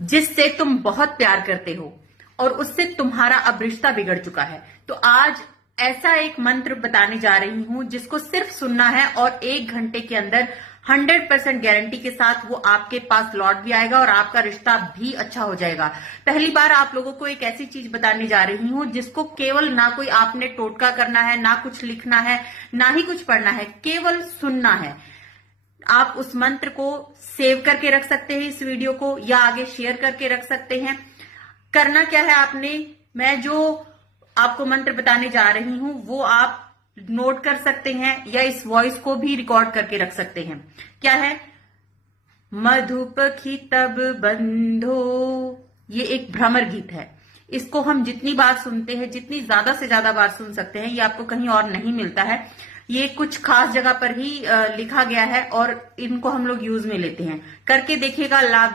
जिससे तुम बहुत प्यार करते हो और उससे तुम्हारा अब रिश्ता बिगड़ चुका है। तो आज ऐसा एक मंत्र बताने जा रही हूं जिसको सिर्फ सुनना है और 1 घंटे के अंदर 100% गारंटी के साथ वो आपके पास लौट भी आएगा और आपका रिश्ता भी अच्छा हो जाएगा। पहली बार आप लोगों को एक ऐसी चीज बताने जा रही हूं जिसको केवल ना कोई आपने टोटका करना है, ना कुछ लिखना है, ना ही कुछ पढ़ना है, केवल सुनना है। आप उस मंत्र को सेव करके रख सकते हैं इस वीडियो को, या आगे शेयर करके रख सकते हैं। करना क्या है आपने, मैं जो आपको मंत्र बताने जा रही हूं वो आप नोट कर सकते हैं या इस वॉइस को भी रिकॉर्ड करके रख सकते हैं। क्या है? मधुपखी तब बंधो, ये एक भ्रमर गीत है। इसको हम जितनी बार सुनते हैं, जितनी ज्यादा से ज्यादा बार सुन सकते हैं, ये आपको कहीं और नहीं मिलता है। ये कुछ खास जगह पर ही लिखा गया है और इनको हम लोग यूज में लेते हैं। करके देखिएगा, लाभ